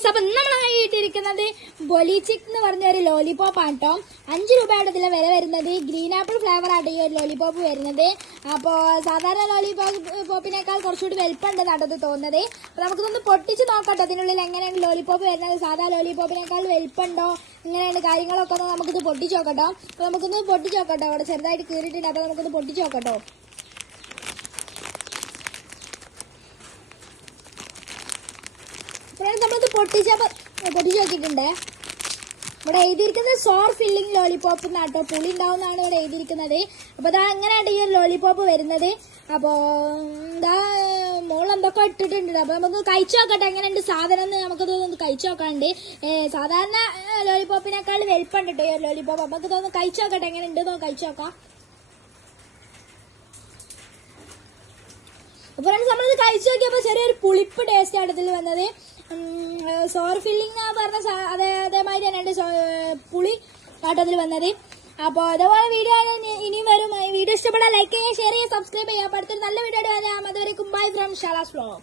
Guys, അപ്പൊ നമ്മൾ കിട്ടിയിരിക്കുന്നത് ബൊലിച്ചിക് എന്ന് പറഞ്ഞ ഒരു ലോലിപോപ്പ് ആണ് കേട്ടോ. 5 രൂപയുടെ ഇതിലെ വില വരുന്നത്. ഗ്രീൻ ആപ്പിൾ ഫ്ലേവർ ആട്ടോ ഈ ഒരു ലോലിപോപ്പ് വരുന്നത്. അപ്പോ സാധാരണ ലോലിപോപ്പിനേക്കാൾ കുറച്ചുകൂടി വലിപ്പമുണ്ട് നടത് തോന്നുന്നത്. അപ്പൊ നമുക്കിതൊന്ന് പൊട്ടിച്ച് നോക്കട്ടോ ഇതിനുള്ളിൽ എങ്ങനെയാണ് ലോലിപോപ്പ് വരുന്നത്. സാധാ ലോലിപോപ്പിനേക്കാൾ വലിപ്പമുണ്ടോ, ഇങ്ങനെയാണ് കാര്യങ്ങളൊക്കെ നമുക്കിത് പൊട്ടിച്ച് നോക്കട്ടോ. അപ്പൊ നമുക്കൊന്ന് പൊട്ടിച്ച് നോക്കട്ടോ. അവിടെ ചെറുതായിട്ട് കീറിയിട്ടുണ്ട്. അപ്പൊ നമുക്കൊന്ന് പൊട്ടിച്ച് നോക്കട്ടോ. നമ്മളിത് പൊട്ടിച്ച് നോക്കിയിട്ടുണ്ട്. ഇവിടെ എഴുതിയിരിക്കുന്നത് സോർ ഫില്ലിംഗ് ലോലിപോപ്പ് എന്നാട്ടോ. പുളി ഉണ്ടാവുന്നതാണ് ഇവിടെ എഴുതിയിരിക്കുന്നത്. അപ്പൊ ഇതാ അങ്ങനെയാണ് ഈ ഒരു ലോലിപോപ്പ് വരുന്നത്. അപ്പോ എന്താ മോളെന്തൊക്കെ ഇട്ടിട്ടുണ്ട്. അപ്പൊ നമുക്ക് കഴിച്ചു നോക്കട്ടെ എങ്ങനെയുണ്ട് സാധനം എന്ന്. നമുക്കത് ഒന്ന് കഴിച്ചു നോക്കാണ്ട്. സാധാരണ ലോലിപോപ്പിനേക്കാൾ വലിപ്പമുണ്ട് കേട്ടോ ഈ ഒരു ലോലിപോപ്പ്. നമുക്ക് ഇതൊന്ന് കഴിച്ചു നോക്കട്ടെ എങ്ങനെയുണ്ട് എന്നോ കഴിച്ചു നോക്കാം. അപ്പൊ നമ്മളിത് കഴിച്ചു നോക്കിയപ്പോ ചെറിയൊരു പുളിപ്പ് ടേസ്റ്റ് ആണ് ഇതിൽ വന്നത്. സോർ ഫില്ലിംഗ് പറഞ്ഞ അതേമാതിരി തന്നെയുണ്ട് പുളി ആട്ടത്തിൽ വന്നത്. അപ്പോൾ അതേപോലെ വീഡിയോ ഇനിയും വരും. വീഡിയോ ഇഷ്ടപ്പെട്ടാൽ ലൈക്ക് ചെയ്യുക, ഷെയർ ചെയ്യുക, സബ്സ്ക്രൈബ് ചെയ്യുക. അപ്പോൾ അടുത്തൊരു നല്ല വീഡിയോ വരാം. അതുവരെയും ബൈ ഫ്രം ഷാലാസ് വ്ലോഗ്.